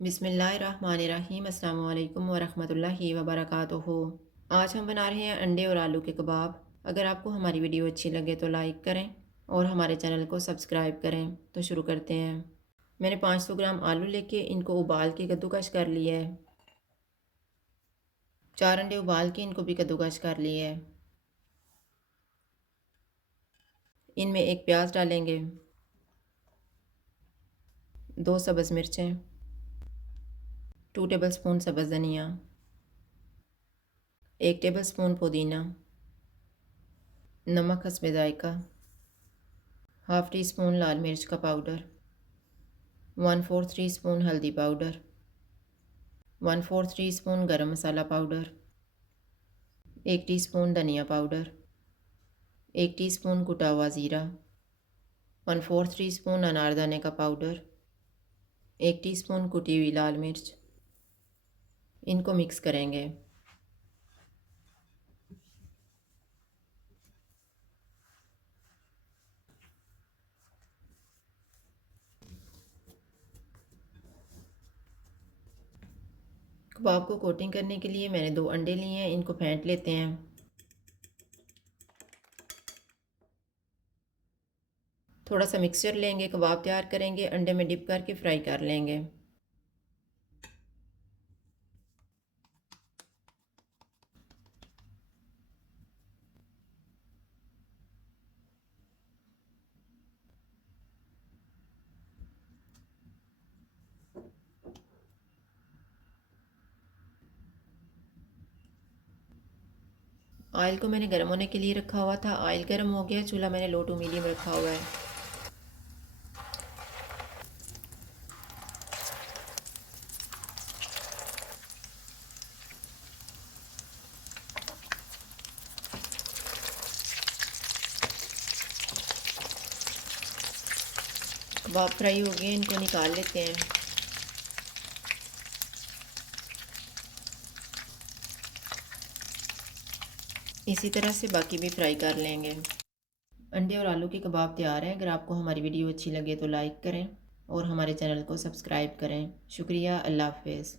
बिस्मिल्लाहिर्रहमानिर्रहीम अस्सलाम वालेकुम वरहमतुल्लाहि वबरकातुहू। आज हम बना रहे हैं अंडे और आलू के कबाब। अगर आपको हमारी वीडियो अच्छी लगे तो लाइक करें और हमारे चैनल को सब्सक्राइब करें। तो शुरू करते हैं। मैंने 500 ग्राम आलू लेके इनको उबाल के कद्दूकश कर लिया है। 4 अंडे उबाल के इनको भी कद्दूकश कर लिए है। इनमें एक प्याज डालेंगे, 2 सब्ज़ मिर्चें, 2 टेबलस्पून सब्ज़ धनिया, 1 टेबलस्पून पुदीना, नमक हस्बे जायका, हाफ़ टी स्पून लाल मिर्च का पाउडर, 1/4 टी स्पून हल्दी पाउडर, 1/4 टी स्पून गरम मसाला पाउडर, 1 टीस्पून धनिया पाउडर, 1 टीस्पून कुटा हुआ ज़ीरा, 1/4 टी स्पून अनारदाने का पाउडर, 1 टीस्पून कुटी हुई लाल मिर्च। इनको मिक्स करेंगे। कबाब को कोटिंग करने के लिए मैंने 2 अंडे लिए हैं, इनको फेंट लेते हैं। थोड़ा सा मिक्सचर लेंगे, कबाब तैयार करेंगे, अंडे में डिप करके फ्राई कर लेंगे। ऑयल को मैंने गर्म होने के लिए रखा हुआ था। ऑयल गर्म हो गया, चूल्हा मैंने लो टू मीडियम रखा हुआ है। कबाब फ्राई हो गए, इनको निकाल लेते हैं। इसी तरह से बाकी भी फ्राई कर लेंगे। अंडे और आलू के कबाब तैयार हैं। अगर आपको हमारी वीडियो अच्छी लगे तो लाइक करें और हमारे चैनल को सब्सक्राइब करें। शुक्रिया। अल्लाह हाफ़िज़।